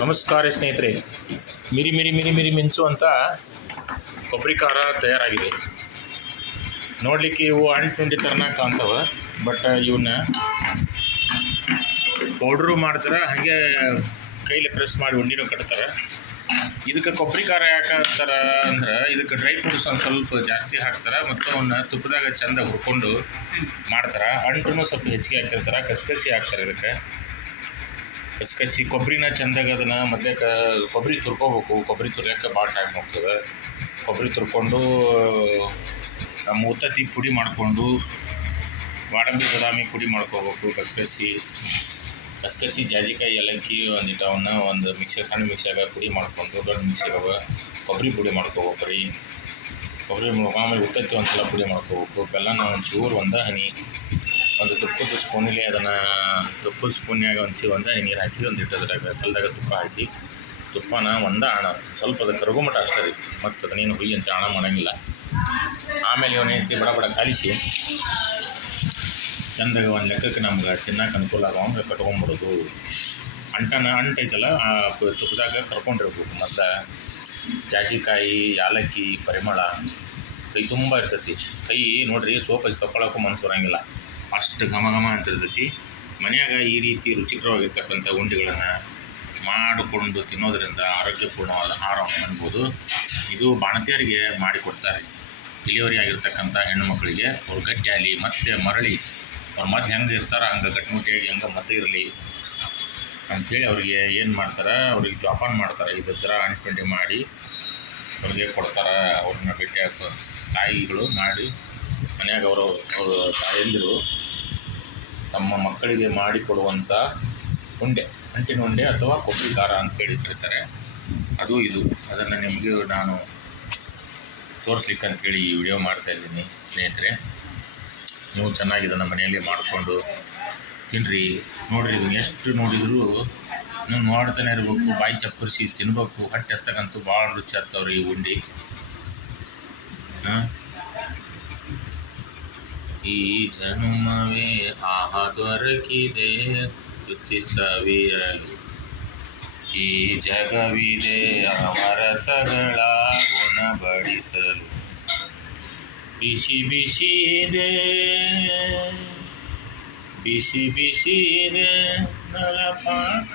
ನಮಸ್ಕಾರ ಸ್ನೇಹಿತರೆ. ಮಿರಿ ಮಿರಿ ಮಿರಿ ಮಿರಿ ಮಿಂಚು ಅಂತ ಕೊಬ್ಬರಿ ಖಾರ ತಯಾರಾಗಿದೆ. ನೋಡಲಿಕ್ಕೆ ಇವು ಅಂಟುಂಡಿ ಥರನ ಕಾಣ್ತವ, ಬಟ್ ಇವನ್ನ ಪೌಡ್ರು ಮಾಡ್ತಾರೆ, ಹಾಗೆ ಕೈಲಿ ಪ್ರೆಸ್ ಮಾಡಿ ಉಂಡಿನೂ ಕಟ್ತಾರೆ. ಇದಕ್ಕೆ ಕೊಬ್ಬರಿ ಖಾರ ಯಾಕೆ ಹಾಕ್ತಾರೆ ಅಂದ್ರೆ ಇದಕ್ಕೆ ಡ್ರೈ ಫ್ರೂಟ್ಸ್ ಒಂದು ಸ್ವಲ್ಪ ಜಾಸ್ತಿ ಹಾಕ್ತಾರೆ, ಮತ್ತು ಅವನ್ನ ತುಪ್ಪದಾಗ ಚಂದ ಹುರ್ಕೊಂಡು ಮಾಡ್ತಾರೆ. ಅಂಟು ಸ್ವಲ್ಪ ಹೆಚ್ಚಿಗೆ ಹಾಕಿರ್ತಾರೆ ಕಸಿ ಹಾಕ್ತಾರೆ ಇದಕ್ಕೆ. ಕಸ್ಕಸಿ ಕೊಬ್ಬರಿನ ಚಂದಾಗ ಅದನ್ನು ಮೊದಲೇ ಕೊಬ್ಬರಿ ತುರ್ಕೋಬೇಕು. ಕೊಬ್ಬರಿ ತುರಿಯೋಕೆ ಭಾಳ ಟೈಮ್ ಹೋಗ್ತದೆ. ಕೊಬ್ಬರಿ ತುರ್ಕೊಂಡು ನಮ್ಮ ಉತ್ತತ್ತಿ ಪುಡಿ ಮಾಡಿಕೊಂಡು, ಬಾಡಂಬಿ ಬದಾಮಿ ಪುಡಿ ಮಾಡ್ಕೋಬೇಕು ಕಸ್ಕಸಿ ಕಸ್ಕಸಿ ಜಾಜಿಕಾಯಿ ಏಲಕ್ಕಿ ಒಂದಿಟ್ಟು ಅವನ್ನ ಒಂದು ಮಿಕ್ಸರ್ ಸಣ್ಣ ಮಿಕ್ಸರ್ಗೆ ಪುಡಿ ಮಾಡ್ಕೊಂಡು, ದೊಡ್ಡ ಮಿಕ್ಸರ್ಗೆ ಕೊಬ್ಬರಿ ಪುಡಿ ಮಾಡ್ಕೋಬೇಕು ರೀ. ಕೊಬ್ಬರಿ ಆಮೇಲೆ ಉತ್ತತ್ತಿ ಒಂದು ಸಲ ಪುಡಿ ಮಾಡ್ಕೋಬೇಕು. ಬೆಲ್ಲನ ಒಂದು ಚೂರು, ಒಂದು ಹನಿ. ಒಂದು ತುಪ್ಪದ ಸ್ಪೂನಲ್ಲಿ ಅದನ್ನು ತುಪ್ಪದ ಸ್ಪೂನ್ಯಾಗ ಒಂದು ಒಂದು ನೀರು ಹಾಕಿ ಒಂದು ಇಟ್ಟದ್ರಾಗ ಕಲ್ದಾಗ ತುಪ್ಪ ಹಾಕಿ, ತುಪ್ಪನ ಒಂದ ಹಣ ಸ್ವಲ್ಪ ಅದು ಕರುಗು ಮಟ ಅಷ್ಟೇ ರೀ, ಮತ್ತು ಅದನ್ನೇನು ಹುಯಿ ಅಂತ ಹಣ ಮಾಡೋಂಗಿಲ್ಲ. ಆಮೇಲೆ ಇವನೇ ಐತಿ ಬಡ ಬಡ ಕಲಿಸಿ, ಚಂದಾಗ ಒಂದು ಲೆಕ್ಕಕ್ಕೆ ನಮ್ಗೆ ತಿನ್ನಕ್ಕೆ ಅನುಕೂಲ ಆಗೋಂಗೆ ಕಟ್ಕೊಂಬಿಡೋದು ಅಂಟನ ಅಂಟೈತಲ್ಲ ಆ ತುಪ್ಪದಾಗ ಕರ್ಕೊಂಡಿರ್ಬೇಕು, ಮತ್ತು ಜಾಜಿಕಾಯಿ, ಯಾಲಕ್ಕಿ, ಪರಿಮಳ, ಕೈ ತುಂಬ ಇರ್ತೈತಿ. ಕೈ ನೋಡಿರಿ ಸೋಪ್ ಹಚ್ಚಿ ತಗೊಳಕ್ಕೂ ಮನಸ್ಸು ಬರಂಗಿಲ್ಲ. ಅಷ್ಟು ಘಮ ಘಮ ಅಂತ ಮನೆಯಾಗ ಈ ರೀತಿ ರುಚಿಕರವಾಗಿರ್ತಕ್ಕಂಥ ಉಂಡೆಗಳನ್ನು ಮಾಡಿಕೊಂಡು ತಿನ್ನೋದ್ರಿಂದ ಆರೋಗ್ಯಪೂರ್ಣವಾದ ಆಹಾರವನ್ನು ಅನ್ಬೋದು. ಇದು ಬಾಣತಿಯರಿಗೆ ಮಾಡಿಕೊಡ್ತಾರೆ. ಡೆಲಿವರಿ ಆಗಿರ್ತಕ್ಕಂಥ ಹೆಣ್ಣು ಮಕ್ಕಳಿಗೆ ಅವ್ರು ಗಟ್ಟಿಯಾಗಲಿ, ಮತ್ತೆ ಮರಳಿ ಅವ್ರ ಮತ್ತೆ ಹೆಂಗೆ ಇರ್ತಾರೆ, ಹಂಗೆ ಗಟ್ಟಿಮುಟ್ಟಿಯಾಗಿ ಹೆಂಗೆ ಮತ್ತೆ ಇರಲಿ ಅಂಥೇಳಿ ಅವ್ರಿಗೆ ಏನು ಮಾಡ್ತಾರೆ, ಅವ್ರಿಗೆ ಜೋಪಾನ ಮಾಡ್ತಾರೆ. ಇದ್ರ ಥರ ಅಂಟ್ಪಂಡಿ ಮಾಡಿ ಅವ್ರಿಗೆ ಕೊಡ್ತಾರೆ. ಅವ್ರನ್ನ ಭೇಟಿ ಹಾಕೋ ತಾಯಿಗಳು ಮಾಡಿ ಮನ್ಯಾಗ ಅವರು ಅವರು ತಾಯಂದಿರು ತಮ್ಮ ಮಕ್ಕಳಿಗೆ ಮಾಡಿಕೊಡುವಂಥ ಉಂಡೆ, ಅಂಟಿನ ಉಂಡೆ ಅಥವಾ ಕೊಬ್ಬರಿ ಖಾರ ಅಂತ ಹೇಳಿ ಕರೀತಾರೆ. ಅದು ಇದು. ಅದನ್ನು ನಿಮಗೆ ನಾನು ತೋರಿಸ್ಲಿಕ್ಕೆ ಅಂತೇಳಿ ಈ ವಿಡಿಯೋ ಮಾಡ್ತಾ ಇದ್ದೀನಿ ಸ್ನೇಹಿತರೆ. ನೀವು ಚೆನ್ನಾಗಿ ಇದನ್ನು ಮನೆಯಲ್ಲಿ ಮಾಡಿಕೊಂಡು ತಿನ್ನಿರಿ ನೋಡಿರಿ ಇದನ್ನು ಎಷ್ಟು ನೋಡಿದರೂ ನೀವು ನೋಡ್ತಾನೆ ಇರಬೇಕು, ಬಾಯಿ ಚಪ್ಪರಿಸಿ ತಿನ್ನಬೇಕು ಹಟ್ಟೆಸ್ತಕ್ಕಂತೂ ಭಾಳ ರುಚಿ ಆಗ್ತಾವ್ರಿ ಈ ಉಂಡಿ. ಈ ಜನುಮವೇ ಆಹ ದೊರಕಿದೆ ರುಚಿ ಸವಿಯಲು ಈ ಜಗವಿದೆ ಅವರಸಗಳ ಗುಣಬಡಿಸಲು ಬಿಸಿ ಬಿಸಿ ಇದೆ ಬಿಸಿ ಬಿಸಿ ಇದೆ ನಳಪಾಕ